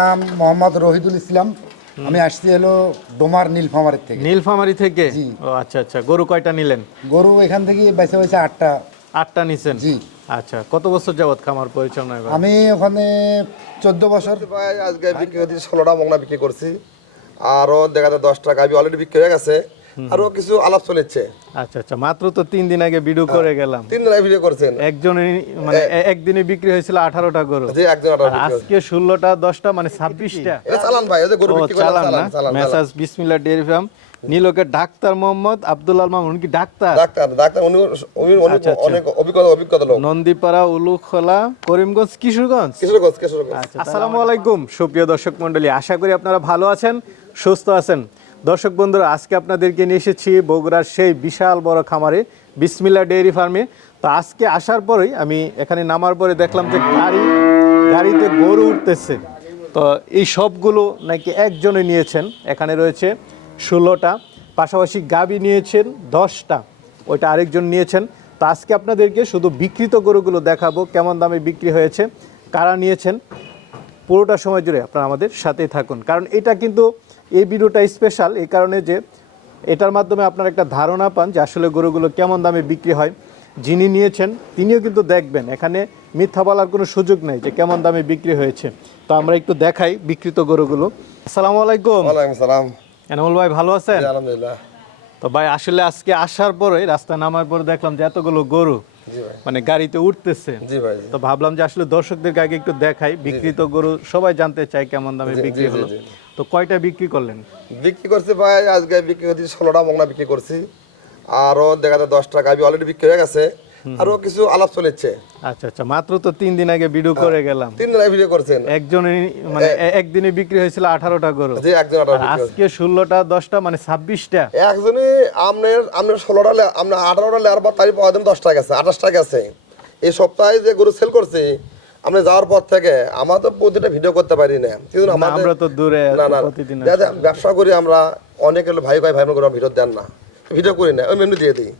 নাম মোহাম্মদ রহিদুল ইসলাম। আমি আসছি হলো ডোমার নীলফামারি থেকে। নীলফামারি থেকে? জি। ও আচ্ছা আচ্ছা। গরু কয়টা নিলেন? গরু এখান থেকে বেঁচে হয়েছে আটটা। আটটা নিছেন? জি। আচ্ছা কত বছর যাবত খামার পরিচালনা করেন? আমি ওখানে চোদ্দ বছর। আজকে বিক্রি করছি ষোলোটা মগনা বিক্রি করছি। আরও দেখা যায় দশটা গাবি অলরেডি বিক্রি হয়ে গেছে। আরও কিছু আলাপ চলেছে। আচ্ছা আচ্ছা মাত্র তো তিন দিন আগে ভিডিও করে গেলাম। তিন দিন ভিডিও করছেন। মানে একদিনে বিক্রি হয়েছিল আঠারোটা গরু। যে একজন আর। আজকে ষোলোটা দশটা মানে ছাব্বিশটা। চালান ভাই গরু বিক্রি চালান না। মেসাজ বিসমিল্লা ডেয়ারি ফার্ম নীলকের ডাক্তার মোহাম্মদ আব্দুল আল মামুন কি ডাক্তার? ডাক্তার ডাক্তার উনি উনি আচ্ছা, অনেক অভিজ্ঞতা অভিজ্ঞতা লোক। নন্দীপাড়া উলুখোলা করিমগঞ্জ কিশোরগঞ্জ? কিশোরগঞ্জ কিশোরগঞ্জ। আচ্ছা, আসসালামু আলাইকুম সুপ্রিয় দর্শক মণ্ডলী। আশা করি আপনারা ভালো আছেন সুস্থ আছেন। দর্শক বন্ধুরা, আজকে আপনাদেরকে নিয়ে এসেছি বগুড়ার সেই বিশাল বড় খামারে বিসমিল্লা ডেয়ারি ফার্মে। তো আজকে আসার পরেই আমি এখানে নামার পরে দেখলাম যে গাড়ি, গাড়িতে গরু উঠতেছে। তো এই সবগুলো নাকি একজনে নিয়েছেন। এখানে রয়েছে ষোলোটা, পাশাপাশি গাবি নিয়েছেন দশটা, ওইটা আরেকজন নিয়েছেন। তো আজকে আপনাদেরকে শুধু বিকৃত গরুগুলো দেখাবো, কেমন দামে বিক্রি হয়েছে, কারা নিয়েছেন। পুরোটা সময় জুড়ে আপনারা আমাদের সাথেই থাকুন। কারণ এটা কিন্তু এই ভিডিওটা স্পেশাল এই কারণে যে এটার মাধ্যমে আপনারা একটা ধারণা পান যে আসলে গরুগুলো কেমন দামে বিক্রি হয়। যিনি নিয়েছেন তিনিও কিন্তু দেখবেন এখানে মিথ্যা বলার কোনো সুযোগ নেই যে কেমন দামে বিক্রি হয়েছে। তো আমরা একটু দেখাই বিকৃত গরুগুলো। আসসালামু আলাইকুম। সালাম। এনামুল ভাই ভালো আছেন? আলহামদুলিল্লাহ। তো ভাই আসলে আজকে আসার পরে রাস্তায় নামার পরে দেখলাম যে এতগুলো গরু মানে গাড়িতে উঠতেছে। তো ভাবলাম যে আসলে দর্শকদের আগে একটু দেখাই। বিক্রিত গরু সবাই জানতে চায় কেমন দামে বিক্রি হলো। তো কয়টা বিক্রি করলেন? বিক্রি করছি ভাই আজকে বিক্রি করছি ষোলোটা মগনা বিক্রি করছি। আরও দেখা যায় দশটা গাবি অলরেডি বিক্রি হয়ে গেছে। আরও কিছু আলাপ চলেছে। আচ্ছা আচ্ছা মাত্র তো তিন দিন আগে ভিডিও করে গেলাম। তিন দিন ভিডিও করছেন। একজনই মানে একদিনে বিক্রি হয়েছিল আঠারোটা গরু। যে একজন আর আজকে ষোলোটা দশটা মানে ছাব্বিশটা। একজনই আপনার আপনার ষোলোটা আপনার আঠারোটা লেয়ার পর তারিখ পাওয়া দিন দশটা গেছে আঠাশটা গেছে। এই সপ্তাহে যে গরু সেল করছি আপনি যাওয়ার পর থেকে আমরা তো প্রতিটা ভিডিও করতে পারি না। কিন্তু আমরা তো দূরে না না ব্যবসা করি আমরা অনেক ভাই ভাই ভাই করে ভিডিও দেন না। ভিডিও করি না ওই এমনি দিয়ে দিই।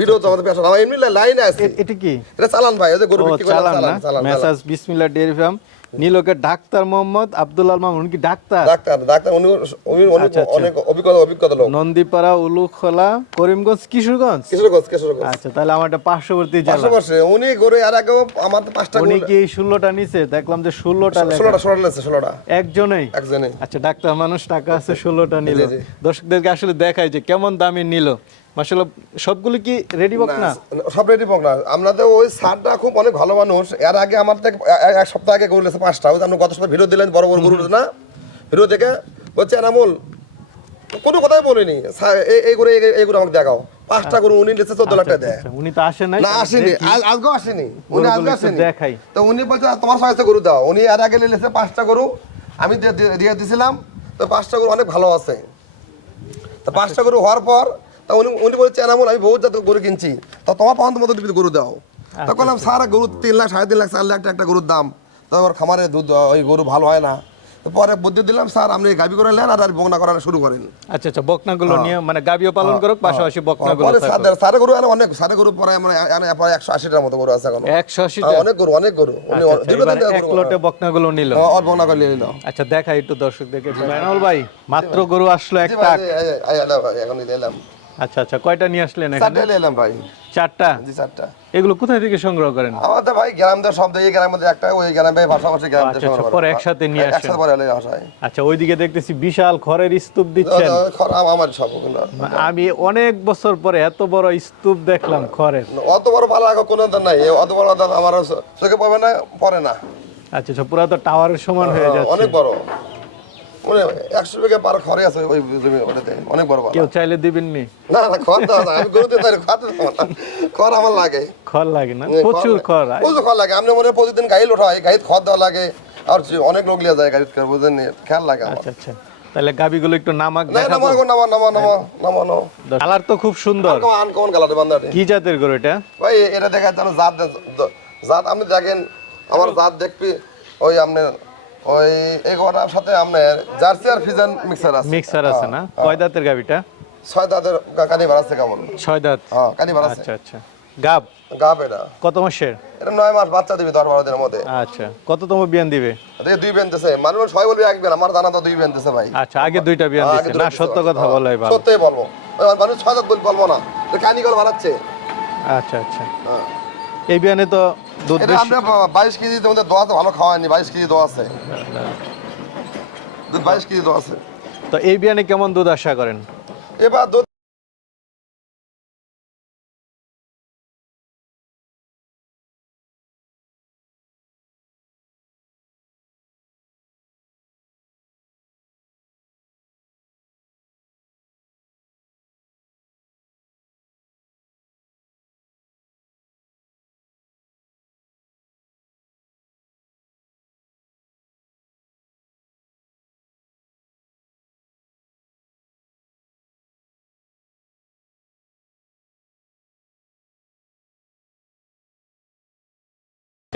ভিডিও তো আমাদের ব্যবসা না। আমার এমনি লাইনে আছে। এটা কি? এটা চালান ভাই ওই যে গরু বিক্রি করে চালান চালান। Message Bismillah dairy farm. নীলকের doctor Mohammad Abdul Al Mamun কি ডাক্তার? ডাক্তার ডাক্তার উনি আচ্ছা, অনেক অভিজ্ঞতা অভিজ্ঞতা লোক। নন্দীপাড়া উলুখোলা করিমগঞ্জ কিশোরগঞ্জ? কিশোরগঞ্জ কিশোরগঞ্জ। আচ্ছা তাহলে আমার একটা পার্শ্ববর্তী জেলা। পাশাপাশি উনি এর আগেও আমার পাঁচটা উনি কি এই ষোলোটা নিচে দেখলাম যে ষোলোটা লেখা। ষোলোটা ষোলোটা লেগেছে ষোলোটা। একজনেই? একজনে আচ্ছা ডাক্তার মানুষ টাকা আছে ষোলোটা নিল। জি। দর্শকদেরকে আসলে দেখায় যে কেমন দামে নিল। মাসাল সবগুলো কি রেডি বক না সব রেডি পাক না। আপনাদের ওই সারটা খুব অনেক ভালো মানুষ। এর আগে আমার থেকে এক সপ্তাহ আগে গরু লেছে পাঁচটা। ওই আপনি গত সপ্তাহে ভিডিও দিলেন বড় বড় গরু না? ভিডিও দেখে বলছে এনামুল কোনো কথাই বলিনি। এই গরু এই- গরু আমাকে দেখাও। পাঁচটা গরু উনি লেছে চোদ্দ লাখ টাকা দেয়। আচ্ছা, উনি তো আসে নাই। না আসেনি। আজ আজকেও আসেনি। উনি আজকে আসেনি। দেখাই। তো উনি বলছে তোমার সাইজে গরু দাও। উনি এর আগে লেছে পাঁচটা গরু আমি দিয়ে দিয়েছিলাম তো পাঁচটা গরু অনেক ভালো আছে। তো পাঁচটা গরু হওয়ার পর তা উনি উনি বলছে এনামুল আমি বহুত জাতের গরু কিনছি। তো তোমার পছন্দ মতো তুমি গরু দাও। আচ্ছা, তখন আমি সারা গরু তিন লাখ সাড়ে তিন লাখ চার লাখ একটা গরুর দাম। তো আমার খামারে দুধ ওই গরু ভালো হয় না। পরে বুদ্ধি দিলাম স্যার আপনি গাবি করে নেন আর আর বগনা করা শুরু করেন। আচ্ছা আচ্ছা বকনাগুলো নিয়ে মানে গাবিও পালন করুক পাশাপাশি বকনাগুলো পরে সাদের সারে গরু আরও অনেক সারে গরু পরে মানে প্রায় একশো আশিটার মতো গরু আছে এখন। একশো আশিটা? হ্যাঁ, অনেক গরু অনেক গরু। আচ্ছা, আচ্ছা, এক লটে বকনাগুলো নিল। হ্যাঁ, করে নিয়ে নিল। আচ্ছা দেখাই একটু দর্শকদেরকে বাইনাল ভাই। মাত্র গরু আসলো একটা এখন এলাম। আচ্ছা আচ্ছা কয়টা নিয়ে আসলেন চারটে এলাম ভাই। চারটা? জি চারটা। এগুলো কোথায় থেকে সংগ্রহ করেন? আমাদের ভাই গ্রাম দেওয়ার সব এই গ্রামের মধ্যে একটা ওই গ্রামে পাশাপাশি গ্রাম আচ্ছা, আচ্ছা, পরে একসাথে নিয়ে আসেন। একসাথে পরে এলে আচ্ছা ওইদিকে দেখতেছি বিশাল খড়ের স্তূপ দিচ্ছেন। আমার সব আমি অনেক বছর পরে এত বড় স্তূপ দেখলাম খড়ের। অত বড় ভালো আগে কোনো নাই অত বড় আমার চোখে পড়বে না পড়ে না। আচ্ছা আচ্ছা পুরা তো টাওয়ারের সমান হয়ে যাচ্ছে। অনেক বড়। মানে একশো বিঘা পার খরে আছে ওই জমি ওটাতে অনেক বড় বড়। কেউ চাইলে না? না খড় দেওয়া যায় আমি গরুতে তাই খড় দেবো না। খড় আমার লাগে। খড় লাগে না? প্রচুর খড় প্রচুর খড় লাগে। আপনি মনে প্রতিদিন গাড়ি লোটাই গাড়িতে খড় দেওয়া লাগে। আর অনেক লোক লিয়ে যায় গাড়িতে বুঝেন খেয়াল লাগে আমার। আচ্ছা আচ্ছা। তাহলে গাবিগুলো একটু নামাক না দেখাবো। নামো নামো নামো নামো নামো নামো কালার তো খুব সুন্দর। কালার বান্দাটি। কি জাতের গরু এটা? ভাই এটা দেখা জাত জাত আপনি দেখেন আমার জাত দেখবি ওই আপনি ওই এই গোটার সাথে আপনার জার্সি আর ফিজান মিক্সার আছে। মিক্সার আছে না? কয় দাঁতের গাবিটা ছয় দাঁতের কানি বাড়াচ্ছে কেমন? ছয় দাঁত? হ্যাঁ কানি বাড়াচ্ছে আচ্ছা আচ্ছা। গাব? গাব এটা। কত মাসের? এটা নয় মাস বাচ্চা দিবি দশ বারো দিনের মধ্যে। আচ্ছা কততম বিয়ান দিবে? দুই বেনতেছে মানুষ সবাই বলবে এক বেন আমার জানা তো দুই বেনতেছে ভাই। আচ্ছা আগে দুইটা বিয়ান দিচ্ছে দুটো না সত্য কথা হ্যাঁ, বলাই ভালো। সত্যই বলব। মানুষ ছয় দাঁত বলব না। কানি করে বাড়াচ্ছে। আচ্ছা আচ্ছা। হ্যাঁ। এই বিয়ানে তো দুধ আমরা বাইশ কেজি তোমাদের দোয়া তো ভালো খাওয়ায়নি বাইশ কেজি দোয়া আছে। দুধ বাইশ কেজি দোয়া আছে। তো এই বিয়ানে কেমন দুধ আশা করেন? এবার দুধ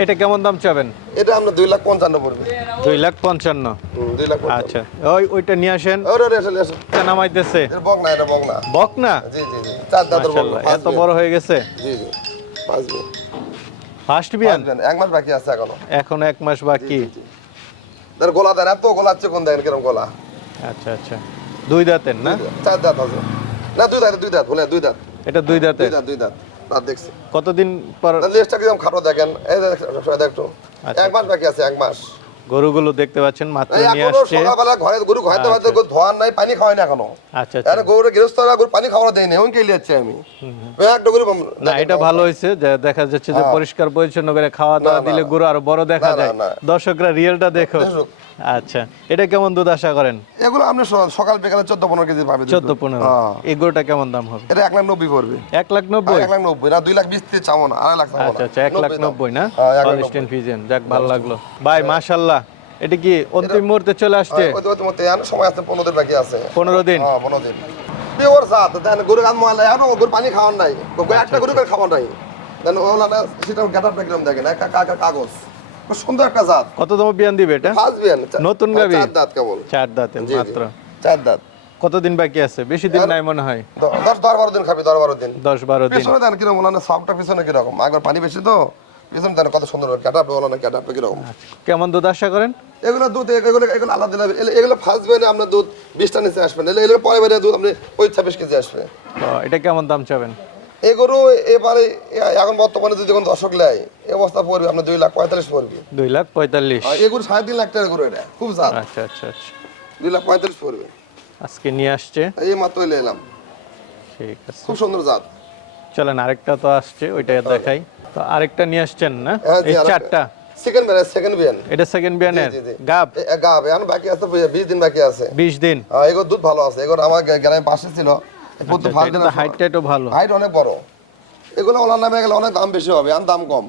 এটা কেমন দাম চাবেন? এটা আমরা দুই লাখ পঞ্চান্ন পড়বে। দুই লাখ পঞ্চান্ন। দুই লাখ। আচ্ছা। ওই ওইটা নিয়ে আসেন। এটা নামাইতেছে। এটা বক না এটা বক না বক না জি জি জি। চার মাশাআল্লাহ, এত বড় হয়ে গেছে? জি জি। পাঁচবে ফার্স্ট বিয়ান? এক মাস বাকি আছে এখনও। এখন এক মাস বাকি। তার গোলা দেন এত গোলা কোন দেখেন কীরকম গোলা? আচ্ছা আচ্ছা। দুই দাঁতের না? চার দাঁত আছে। না দুই দাঁত দুই দাঁত বলে দুই দাঁত। এটা দুই দুই দাঁতের দাঁত দুই দাঁত। দাঁত দেখছি। কতদিন পর লেজটা কীরকম খাটো দেখেন। এই সবাই আচ্ছা, এক মাস বাকি আছে এক মাস। গরুগুলো দেখতে পাচ্ছেন মাত্র নিয়ে আসছে। সকালবেলা ঘরে গরু খাইতে গরু ধোয়ার নাই পানি খাওয়াই না এখনও। আচ্ছা আচ্ছা। গরুর গৃহস্থরা গরু পানি খাওয়া দেয়নি এমন কে লিয়াচ্ছে আমি একটা গরু না এটা ভালো হয়েছে যে দেখা যাচ্ছে যে পরিষ্কার পরিচ্ছন্ন করে খাওয়া দাওয়া হ্যাঁ। দিলে। গরু আরও বড় দেখা যায়। না। দর্শকরা রিয়েলটা দেখো। আচ্ছা এটা কেমন দুধ আশা করেন? এগুলো আপনি সকাল বিকালে চোদ্দ পনেরো কেজি পাবে চোদ্দ পনেরো। হ্যাঁ। এই গরুটা কেমন দাম হবে? এটা এক লাখ নব্বই পড়বে। এক লাখ নব্বই? এক লাখ নব্বই না দুই লাখ বিশ থেকে চাবো না আড়াই লাখ আচ্ছা আচ্ছা এক লাখ নব্বই না? হ্যাঁ, লাখ হলস্টেন ফিজেন যাক ভালো লাগল। ভাই মাশাল্লাহ এটা কি অন্তিম মুহূর্তে চলে আসছে? হ্যাঁ, সময় আছে পনেরো দিন বাকি আছে। পনেরো দিন? হ্যাঁ পনেরো দিন। পিওর সাত দেন গরু গান মহল্লা এখনও গরু পানি খাওয়ার নাই। একটা গরু করে খাওয়ার নাই। দেন ওলা সেটা গেটার কিরম দেখেন? কাগজ। সুন্দর একটা জাত। কততম বিয়ান দিবে এটা? ফাসবেন নতুন গাভী? চার দাঁত কেবল। চার জি। মাত্র। চার দাঁত। কতদিন বাকি আছে? বেশি দিন নাই মনে হয়। দশ দশ বারো দিন খাবি দশ বারো দিন। দশ বারো দিন। পিছনে দেন কীরকম ওলা সবটা পিছনে কীরকম? আগের পানি বেশি তো পিছনে দেন কত সুন্দর ক্যাটাপ ওলা না ক্যাটাপ কীরকম। কেমন দুধ আশা করেন? এগুলো দুধ এগুলো এগুলো আলাদা আলাদা এগুলো- ফার্স্ট বেনে আপনার দুধ বিশটা নিচে আসবে না এগুলো পরে বেড়ে দুধ আপনি ওই ছাব্বিশ কেজি আসবে। এটা কেমন দাম চাবেন? এই গরু এবারে এখন বর্তমানে যদি যখন দর্শক নেয় এই অবস্থা পড়বে আপনার দুই লাখ পঁয়তাল্লিশ পড়বে। দুই লাখ পঁয়তাল্লিশ। এই গরু সাড়ে তিন লাখ টাকার গরু এটা খুব আচ্ছা আচ্ছা আচ্ছা। দুই লাখ পঁয়তাল্লিশ পড়বে। আজকে নিয়ে আসছে? এই মাত্র এলে এলাম। ঠিক আছে। খুব সুন্দর জাত। চলেন আরেকটা তো আসছে ওইটা দেখাই। তো আরেকটা নিয়ে আসছেন না? হ্যাঁ, এই চারটা? সেকেন্ড বের সেকেন্ড বিয়ান এটা সেকেন্ড বিয়ানের। গাব? গাব। এখন বাকি আছে বিশ দিন বাকি আছে। বিশ দিন। হ্যাঁ, এগুলো দুধ ভালো আছে। এগুলো আমার গ্রামে পাশে ছিল। ভালো। হাইট অনেক বড়। এগুলো ওনার নামে গেলে অনেক দাম বেশি হবে আর দাম কম।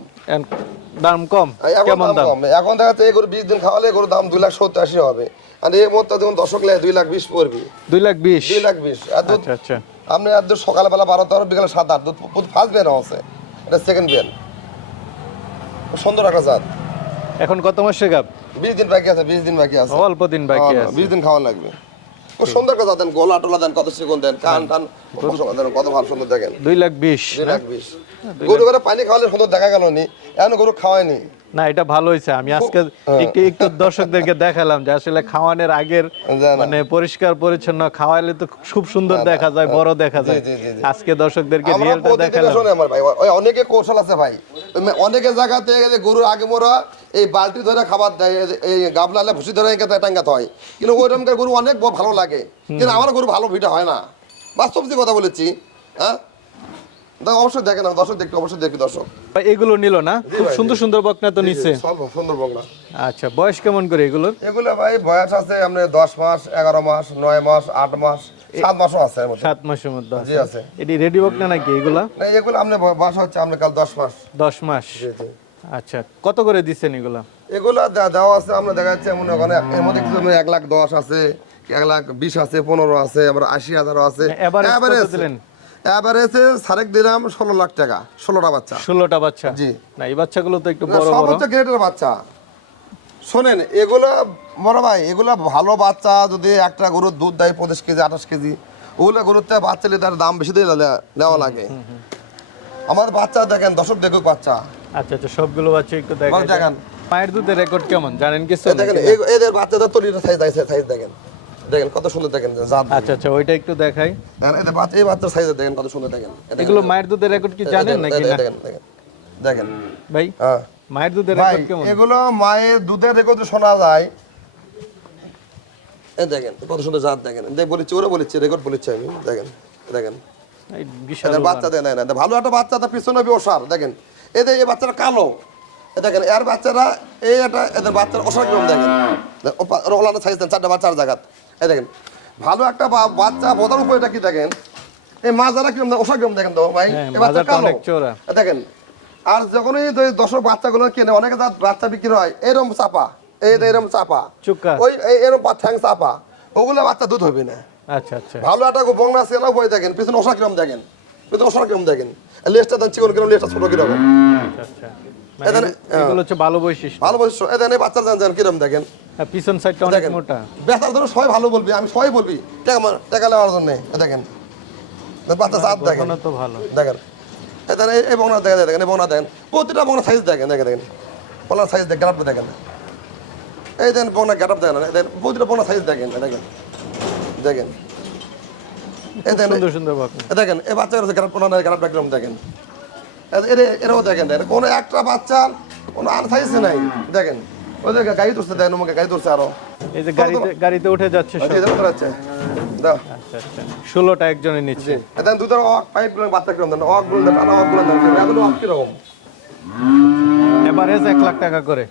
দাম কম? এখন কেমন দাম দাম? এখন দেখা যাচ্ছে বিশ দিন খাওয়ালে গরুর দাম দুই লাখ সত্তর আশি হবে। আর এই মুহূর্তে যখন দশক লেয় দুই লাখ বিশ পড়বি। দুই লাখ বিশ? দুই লাখ বিশ। আর দুধ আচ্ছা আচ্ছা। আপনি আর দুধ সকালবেলা বারো তেরো বিকালে সাত আট দুধ দুধ ফার্স্ট বিয়ান আছে। এটা সেকেন্ড বিয়ান সুন্দর একটা জাত। এখন কত মাসে গাব বিশ দিন বাকি আছে বিশ দিন বাকি আছে। অল্প দিন বাকি আছে। বিশ দিন খাওয়া লাগবে। সুন্দর কথা দেন গোলা টোলা দেন কত সেগুন দেন কান টান কত ভালো সুন্দর দেখেন। দুই লাখ বিশ দুই লাখ বিশ। গরু বেড়ে পানি খাওয়ালে সুন্দর দেখা গেল নি এখন গরু খাওয়ায়নি। না এটা ভালো হয়েছে। আমি আজকে একটু একটু দর্শকদেরকে দেখালাম যে আসলে খাওয়ানোর আগের। মানে পরিষ্কার পরিচ্ছন্ন খাওয়াইলে তো খুব সুন্দর দেখা যায় বড় দেখা যায়। আজকে দর্শকদেরকে রিয়েলটা দেখালাম। আমার ভাই। ওই অনেকে কৌশল আছে ভাই। অনেকে জায়গাতে গরুর আগে মোরা এই বালতি ধরে খাবার দেয় এই- গাবলালে ভুসি ধরে টাঙ্গাতে হয়। কিন্তু ওই রকমের গরু অনেক ভালো লাগে। কিন্তু আমার গরু ভালো ভিটা হয় না। বাস্তব যে কথা বলেছি হ্যাঁ? অবশ্যই দেখেন দর্শক দেখতে অবশ্যই দেখি দর্শক। ভাই, এগুলো নিল না? খুব সুন্দর সুন্দর বকনা তো নিচ্ছে সুন্দর বংলা আচ্ছা বয়স কেমন করে এগুলোর এগুলো ভাই বয়স আছে আপনার দশ মাস এগারো মাস নয় মাস আট মাস সাত মাসও আছে সাত মাসের মধ্যে জি আছে। আছে। এটি রেডি বকনা নাকি এগুলা? না এগুলো আপনার বয়স হচ্ছে কাল দশ মাস। দশ মাস। আচ্ছা কত করে দিচ্ছেন এগুলা? এগুলো দেওয়া আছে আমরা দেখা যাচ্ছে মনে করেন এর মধ্যে কিছু মানে এক লাখ দশ আছে এক লাখ বিশ আছে পনেরো আছে আবার আশি হাজারও আছে। দিলেন? এভারেজে সারেক দিলাম ষোলো লাখ টাকা ষোলোটা বাচ্চা। ষোলোটা বাচ্চা? জি। না এই বাচ্চাগুলো তো একটু বড় সব হচ্ছে গ্রেডের বাচ্চা। শোনেন এগুলো বড় ভাই এগুলো ভালো বাচ্চা যদি একটা গরুর দুধ দেয় পঁচিশ কেজি আঠাশ কেজি ওগুলো গরুর থেকে বাচ্চা নিলে তার দাম বেশি দিয়ে নেওয়া লাগে। আমার বাচ্চা দেখেন দর্শক দেখুক বাচ্চা। আচ্ছা আচ্ছা সবগুলো বাচ্চা একটু দেখেন। মায়ের দুধের রেকর্ড কেমন? জানেন কিছু? দেখেন এদের বাচ্চাদের তলির সাইজ সাইজ দেখেন। দেখেন কত সুন্দর দেখেন জাত আচ্ছা আচ্ছা ওইটা একটু দেখাই। বাচ্চা এই বাচ্চার সাইজ দেখেন কত সুন্দর দেখেন। এগুলো মায়ের দুধের রেকর্ড কি জানেন নাকি না? দেখেন দেখেন দেখেন। ভাই হ্যাঁ। মায়ের দুধের রেকর্ড কেমন? এগুলো মায়ের দুধের রেকর্ড শোনা যায়। এই দেখেন কত সুন্দর জাত দেখেন। দেখ বলেছি ওরা বলেছি রেকর্ড বলেছি আমি। দেখেন দেখেন। বাচ্চা দেয় না ভালো একটা বাচ্চা তার পিছনে দেখেন। এদের এই বাচ্চারা কালো। দেখেন এর বাচ্চারা এই একটা এদের বাচ্চারা অসার দেখেন। সাইজ দেন চারটা বাচ্চার জায়গাত এই দেখেন ভালো একটা বাচ্চা বোঝার উপর এটা কি দেখেন? এই মাজারা কিরম দেখেন? অসার কিরম দেখেন তো ভাই? হ্যাঁ, এই বাচ্চা কালো। দেখেন আর যখনই দর্শক বাচ্চাগুলো কেনে অনেকে বাচ্চা বিক্রি হয় এরকম চাপা। এই যে এরকম চাপা। ওই এই এরকম ঠ্যাং চাপা। ওগুলো বাচ্চা দুধ হবে না। আচ্ছা আচ্ছা। ভালো একটা বংলা আছে না বই দেখেন। পিছনে ওষা কিরম দেখেন? পিছনে ওষা কিরম দেখেন? লেজটা দেন চিকন কিরম লেজটা ছোট কিরম। আচ্ছা আচ্ছা। মানে এগুলো- হচ্ছে ভালো বৈশিষ্ট্য। ভালো বৈশিষ্ট্য। এ দেখেন এই বাচ্চা দেন দেন কিরম দেখেন? পিছন সাইডটা অনেক দেখেন মোটা। জন্য সবাই ভালো বলবি আমি সবাই বলবি টাকা মা- টাকা নেওয়ার জন্য দেখেন। বাচ্চা চাঁদ দেখেন। তো ভালো। দেখেন এই বংলা দেখেন দেখেন এই বংলা দেখেন প্রতিটা বংলা সাইজ দেখেন দেখেন দেখেন। সাইজ দেখেন গ্যারাপটা দেখেন। এই দেখেন গ্যারাপ দেখেন দেখেন প্রতিটা সাইজ দেখেন দেখেন দেখেন। এই দেখেন সুন্দর দেখেন এই বাচ্চা কাছে ব্যাকগ্রাউন্ড দেখেন। এরাও দেখেন দেখেন কোনো একটা বাচ্চার কোনো নাই দেখেন। ওই দেখে গাড়ি তুলছে দেখেন আমাকে গাড়ি তুলছে আরও। এই যে গাড়িতে গাড়িতে উঠে যাচ্ছে সব। এই দেখো যাচ্ছে। দাও। আচ্ছা আচ্ছা। ষোলোটা একজনে নিচ্ছে। এ দেখেন অক পাইপগুলো বাচ্চা কিরম দেন? অকগুলো দেন টানা অকগুলো দেন। এগুলো অক কীরকম? এভারেজ এক লাখ টাকা করে।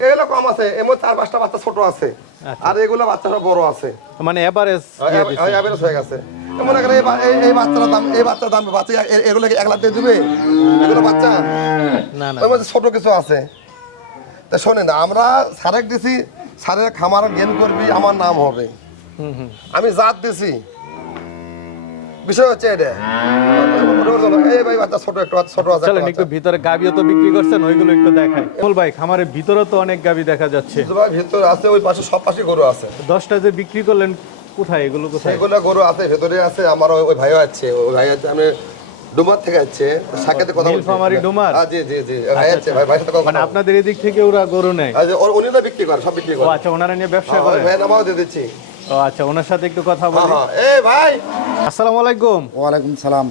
এগুলো কম আছে। এমন চার পাঁচটা বাচ্চা ছোট আছে। আচ্ছা। আর এগুলো বাচ্চারা বড় আছে। মানে এভারেজ হয়ে গেছে। মনে করেন এই এই- বাচ্চার দাম এই বাচ্চার দাম বাচ্চা এগুলো এক লাখ দিয়ে দিবে? এগুলো বাচ্চা? না না। ছোট কিছু আছে। তা শোনেন আমরা সারেক দিছি সারের খামার জ্ঞান করবি আমার নাম হবে। হুম হুম। আমি জাত দিছি। বিষয় হচ্ছে এটা। এই ভাই বাচ্চা ছোট একটু ছোট আছে চলেন একটু ভিতরে গাবিও তো বিক্রি করছেন ওইগুলো একটু দেখাই। বল ভাই খামারের ভিতরে তো অনেক গাবি দেখা যাচ্ছে। ভাই ভিতরে আছে ওই পাশে সব পাশে গরু আছে। দশটা যে বিক্রি করলেন কোথায়? এগুলো কোথায়? এগুলো গরু আছে ভেতরে আছে আমার ওই- ওই ভাইও আছে ওই ভাই আছে আমি ডুমার থেকে আছে সাথে কথা বলছি। নীলফামারী ডুমার? জি জি জি। ভাই আছে ভাই ভাইয়ের সাথে কথা মানে আপনাদের এদিক থেকে ওরা গরু নেয়? ওর- উনি বিক্রি করে সব বিক্রি ও করে আচ্ছা ওনারা নিয়ে ব্যবসা হ্যাঁ, করে? ভাই নামাও দিয়ে দিচ্ছি। ও আচ্ছা ওনার সাথে একটু কথা হ্যাঁ বলি। হ্যাঁ। এই ভাই! আসসালামু আলাইকুম। ওয়ালাইকুম সালাম।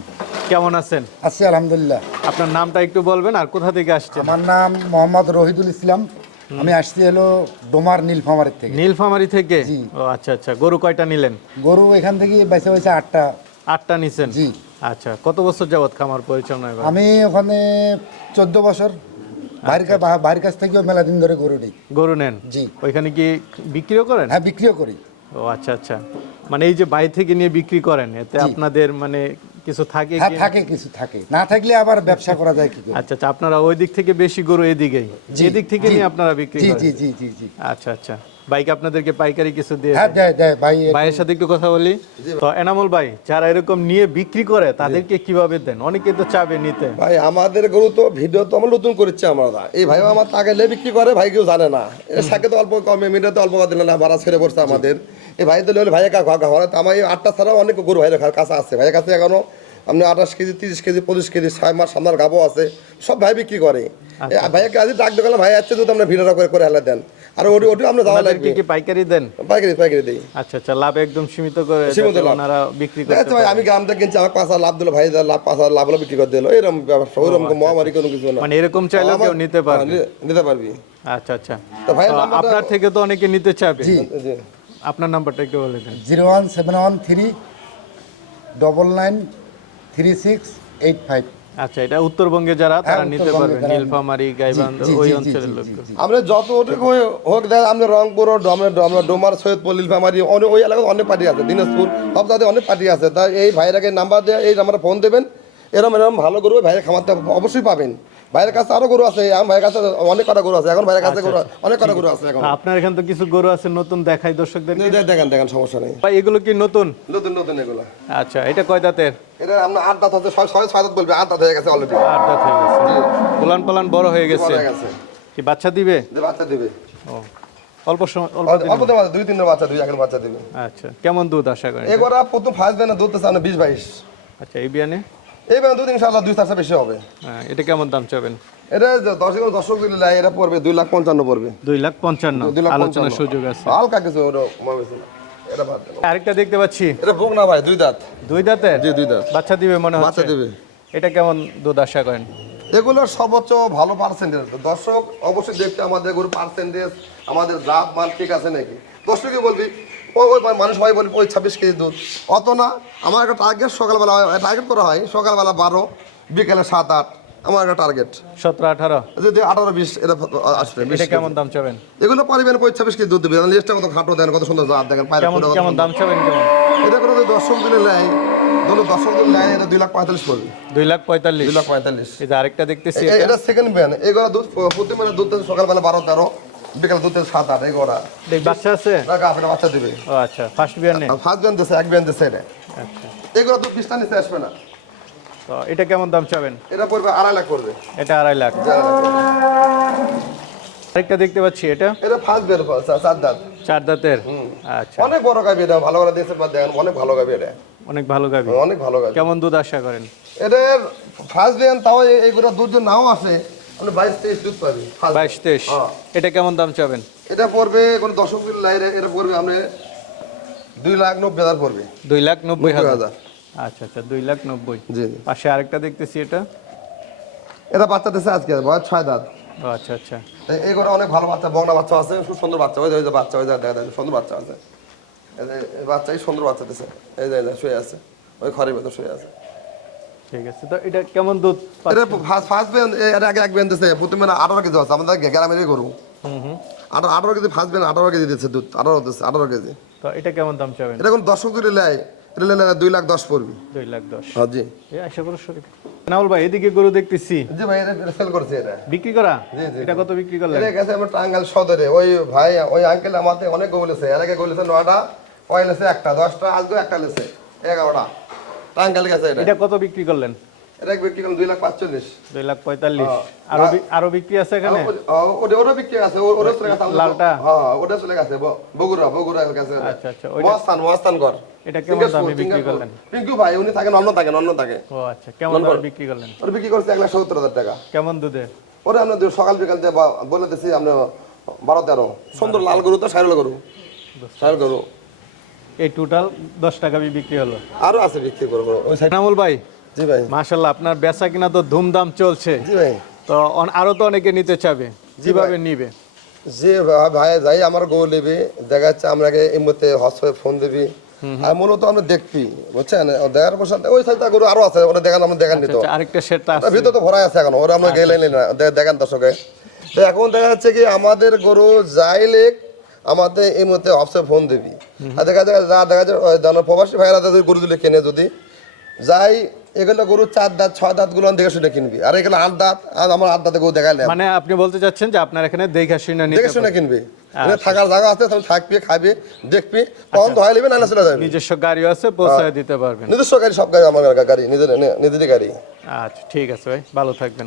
কেমন আছেন? আছি আলহামদুলিল্লাহ। আপনার নামটা একটু বলবেন আর কোথা থেকে আসছেন? আমার নাম মোহাম্মদ রহিদুল ইসলাম। আমি আসছি হলো ডোমার নীলফামারের থেকে। নীলফামারি থেকে? জি। ও আচ্ছা আচ্ছা। গরু কয়টা নিলেন? গরু এখান থেকে বেঁচে হয়েছে আটটা। আটটা নিছেন? জি। আচ্ছা কত বছর যাবত খামার পরিচালনা করেন? আমি ওখানে চোদ্দ বছর। বাড়ির কা- বা- কাছ থেকেও মেলা দিন ধরে গরু নিই। গরু নেন? জি। ওইখানে কি বিক্রিও করেন? হ্যাঁ বিক্রিও করি। ও আচ্ছা আচ্ছা। মানে এই যে বাইরে থেকে নিয়ে বিক্রি করেন এতে আপনাদের মানে কিছু থাকে হ্যাঁ কি থাকে কিছু থাকে। না থাকলে আবার ব্যবসা করা যায় কি আচ্ছা আচ্ছা আপনারা ওই দিক থেকে বেশি গরু এদিকেই। যে দিক থেকে নিয়ে আপনারা বিক্রি করেন? জি জি জি জি। আচ্ছা আচ্ছা। বাইক আপনাদেরকে পাইকারি কিছু দিয়ে হ্যাঁ ভাইয়ের সাথে একটু কথা বলি। তো এনামুল ভাই যারা এরকম নিয়ে বিক্রি করে তাদেরকে কীভাবে দেন? অনেকে তো চাবে নিতে। ভাই আমাদের গরু তো ভিডিও তো আমরা নতুন করেছি আমরা। এই ভাই আমার তাকে লে বিক্রি করে ভাই কেউ জানে না। এর সাথে তো অল্প কমে মিডিয়া তো অল্প কথা দিলে না ভাড়া ছেড়ে পড়ছে আমাদের। এই ভাই তো হলে ভাইয়ের কাকা ঘরে আমার এই আটটা ছাড়াও অনেক গরু ভাইয়ের কাছে আছে। ভাইয়ের কাছে এখনও আপনি আঠাশ কেজি তিরিশ কেজি পঁচিশ কেজি ছয় মাস সামনের গাবো আছে। সব ভাই বিক্রি করে। এই ভাইয়ের কাছে ডাক দোকানে ভাই আছে যদি আমরা ভিডিও করে করে হেলে দেন। আর ওটি ওটি আমরা যাওয়া লাগবে। কি পাইকারি দেন? পাইকারি পাইকারি দিই। আচ্ছা আচ্ছা লাভ একদম সীমিত করে সীমিত ওনারা বিক্রি যাচ্ছে ভাই আমি গ্রাম থেকে কিনছি আমার পাঁচ হাজার লাভ দিল ভাই লাভ পাঁচ হাজার লাভ হলো বিক্রি করে দিল। এরকম ব্যবসা ওইরকম মহামারী কোনো কিছু না। মানে এরকম চাইলেও কেউ নিতে পারবে? হ্যাঁ, নিতে পারবি। আচ্ছা আচ্ছা। তো তো নাম্বারটা- আপনার থেকে তো অনেকে নিতে চাবে। জি। জি। আপনার নাম্বারটা একটু বলে দেন। Zero one seven one three double nine three six eight five. আচ্ছা এটা উত্তরবঙ্গে যারা তারা হ্যাঁ, নিতে পারবে নীলফামারি গাইবান্ধ ওই অঞ্চলের লোক আমরা হোক দেখ আমরা রংপুর আমরা আমরা ডোমার সৈয়দপুর নীলফামারি অনেক ওই এলাকায় অনেক পার্টি আছে দিনাজপুর সব জায়গায় অনেক পার্টি আছে। তাই এই ভাইরাকে নাম্বার দেওয়া এই নাম্বারে ফোন দেবেন এরম এরম ভালো করবে ভাইয়ের খামারটা অবশ্যই পাবেন। ভাইয়ের কাছে আরও গরু আছে আমার ভাইয়ের কাছে অনেক কটা গরু আছে এখন ভাইয়ের কাছে গরু অনেক কটা গরু আছে। এখন। আপনার এখানে তো কিছু গরু আছে নতুন দেখাই দর্শকদের। দেখেন দেখেন সমস্যা নেই। ভাই এগুলো কি নতুন? নতুন নতুন এগুলো। আচ্ছা এটা কয় দাঁতের? এটা আমরা আট দাঁত ছয় ছয় দাঁত বলবে আট দাঁত হয়ে গেছে অলরেডি আট দাঁত হয়ে গেছে। পোলান পোলান বড় হয়ে গেছে। কি বাচ্চা দিবে? বাচ্চা দিবে। ও অল্প সময় অল্প দিন দুই তিনটা বাচ্চা দুই একের বাচ্চা দিবে। আচ্ছা কেমন দুধ আশা করেন? এগুলা প্রথম ফার্স্ট দুধ আছে বিশ বাইশ। আচ্ছা এই বিয়ানে? এইবার দুদিন ইনশাআল্লাহ দুই চারশো বেশি হবে। হ্যাঁ, এটা কেমন দাম চাবেন এটা যে দর্শক দর্শক দিলে এটা পড়বে দুই লাখ পঞ্চান্ন পড়বে। দুই লাখ পঞ্চান্ন। দুই লাখ আলোচনার সুযোগ আছে। হালকা কিছু আরেকটা দেখতে পাচ্ছি। এটা বোক না ভাই দুই দাঁত। দুই দাঁতের? জি দুই দাঁত। বাচ্চা দিবে মনে বাচ্চা হচ্ছে দেবে। এটা কেমন দুধ আশা করেন? এগুলোর সর্বোচ্চ ভালো পার্সেন্টেজ দর্শক অবশ্যই দেখতে আমাদের গরু পার্সেন্টেজ আমাদের জাত মান ঠিক আছে নাকি? দর্শকই বলবি ওই ওই মানুষ ভাই বলবি ওই ছাব্বিশ কেজি দুধ। অত না আমার একটা টার্গেট সকালবেলা টার্গেট করা হয় সকালবেলা বারো বিকেলে সাত আট আমার একটা টার্গেট সতেরো আঠারো? যদি আঠারো বিশ এটা আসবে এটা কেমন দাম চাবেন? এগুলো পারিবেন ওই ছাব্বিশ কেজি দুধ দেবে লিস্টটা কত খাটো দেন কত সুন্দর জাত দেখেন কেমন। দাম চাবেন কেমন? এটা করে যদি দর্শক দিলে নেয় ধরুন দর্শক দিলে নেয় এটা দুই লাখ পঁয়তাল্লিশ পড়বে। দুই লাখ পঁয়তাল্লিশ? দুই লাখ পঁয়তাল্লিশ। আরেকটা দেখতেছি এটা। সেকেন্ড ব্যান এগুলো দুধ প্রতি মানে দুধ সকালবেলা বারো তেরো। বিকাল দুধ দেয় সাত আট এগুলো এই বাচ্চা আছে? আপনার বাচ্চা দেবে। ও আচ্ছা ফার্স্ট বিয়ার নেই? ফার্স্ট ব্যান দিচ্ছে এক ব্যান দিচ্ছে এটা। আচ্ছা। এগুলো দুধ পিসটা নিচে আসবে না। তো এটা কেমন দাম চাবেন? এটা পড়বে আড়াই লাখ পড়বে। এটা আড়াই লাখ। আরেকটা দেখতে পাচ্ছি এটা? এটা ফার্স্ট ব্যান চার দাঁত। চার দাঁতের? আচ্ছা। অনেক বড় গাবি এটা ভালো করে দিয়েছে দেখেন অনেক ভালো গাবি এটা। অনেক ভালো গাবি। অনেক ভালো গাবি। কেমন দুধ আশা করেন? এটার ফার্স্ট ব্যান তাও এইগুলো দুধ নাও আসে আপনি বাইশ তেইশ দুধ পাবি বাইশ তেইশ। হ্যাঁ। এটা কেমন দাম চাবেন? এটা পড়বে কোনো দশক লাইরে এটা পড়বে আপনি দুই লাখ নব্বই হাজার পড়বে। দুই লাখ নব্বই হাজার। আচ্ছা আচ্ছা দুই লাখ নব্বই। জি পাশে আরেকটা দেখতেছি এটা। এটা বাচ্চা দিচ্ছে আজকে বয়স ছয় দাঁত। আচ্ছা আচ্ছা। এই- করে অনেক ভালো বাচ্চা বংলা বাচ্চা আছে খুব সুন্দর বাচ্চা। ওই যে বাচ্চা ওই যে দেখা যায় সুন্দর বাচ্চা আছে। এই যে এই বাচ্চা এই সুন্দর বাচ্চা যে এই যে শুয়ে আছে। ওই ঘরের ভেতর শুয়ে আছে। ঠিক আছে তো এটা কেমন দুধ এটা ফার্স্ট ফার্স্ট এর আগে এক ব্যান দিচ্ছে প্রথমে না আঠারো কেজি আছে আমাদের গ্রামেরই গরু। হুম হুম। আঠারো আঠারো কেজি ফার্স্ট ব্যান আঠারো কেজি দিচ্ছে দুধ আঠারো দিচ্ছে আঠারো কেজি। তো এটা কেমন দাম চাবেন? এটা কোন দর্শক যদি নেয় এটা নিলে দুই লাখ দশ পড়বি। দুই লাখ দশ। হ্যাঁ জি। আশা করো শরীর নাউল ভাই এদিকে গরু দেখতেছি। জি ভাই এটা সেল করছে এটা। বিক্রি করা? এটা কত বিক্রি করলেন? এটা গেছে আমার টাঙ্গাল সদরে। ওই ভাই ওই আঙ্কেল আমাদের অনেক এর আগে নয়টা ওই লেছে একটা দশটা আজকে একটা লেছে এগারোটা। টাঙ্গাল গেছে এটা। এটা কত বিক্রি করলেন? এটা বিক্রি করলাম দুই লাখ পাঁচচল্লিশ। দুই লাখ পঁয়তাল্লিশ। হ্যাঁ। আরও আরও বিক্রি আছে এখানে? ওটা ওটা বিক্রি আছে ওটা চলে গেছে লালটা? হ্যাঁ ওটা চলে গেছে বগুড়া বগুড়া গেছে আচ্ছা, আচ্ছা, মস্তান মস্তান ঘর। এটা কেমন দামে বিক্রি করলেন? পিঙ্কু ভাই উনি থাকেন অন্য থাকেন অন্য থাকে। ও আচ্ছা কেমন দামে বিক্রি করলেন? ওটা বিক্রি করছে এক লাখ সত্তর হাজার টাকা। কেমন দুধে? ওটা আমরা সকাল বিকাল দিয়ে বলে দিছি আমরা বারো তেরো। সুন্দর লাল গরু তো সাইরল গরু। সাইরল গরু। এই টোটাল দশ টাকা বিক্রি হলো। আরও আছে বিক্রি করব ওই সাইড নামুল ভাই জি ভাই। মাশাল্লাহ আপনার বেচা কিনা তো ধুমধাম চলছে। জি ভাই। তো আরও তো অনেকে নিতে চাবে কীভাবে নিবে? যে ভাই যাই আমার গরু নেবে দেখা যাচ্ছে আমরাকে এই মুহূর্তে হসপিটালে ফোন দিবি। আর মূলত আমরা দেখবি বুঝছেন? দেখার পর ওই সাইডটা গরু আরও আছে ওটা দেখান আমরা দেখান নিত আচ্ছা, আরেকটা সেটটা ওটা ভিতরে তো ভরা আছে এখন ওরা আমরা গেলে না দেখান দর্শকে। তো এখন দেখা যাচ্ছে কি আমাদের গরু যাইলে আমাদের এই মুহূর্তে অফসে ফোন দিবি। আর দেখা যায় যা দেখা যায় প্রবাসী ভাইরা যদি গরু দিলে কিনে যদি। যাই এগুলো গরু চার দাঁত ছয় দাঁতগুলো দেখে শুনে কিনবি। আর এগুলো আট দাঁত আর আমার আট দাঁতে গরু দেখাইলে। মানে আপনি বলতে চাচ্ছেন যে আপনার এখানে দেখা শুনে দেখে শুনে কিনবি। আচ্ছা। থাকার জায়গা আছে তুমি থাকবি খাবি দেখবি তখন ধোয়া নিবি না চলে যাবি। নিজস্ব গাড়িও আছে পৌঁছায় দিতে পারবেন। নিজস্ব গাড়ি সব গাড়ি আমার গাড়ি নিজের নিজেরই গাড়ি। আচ্ছা ঠিক আছে ভাই ভালো থাকবেন।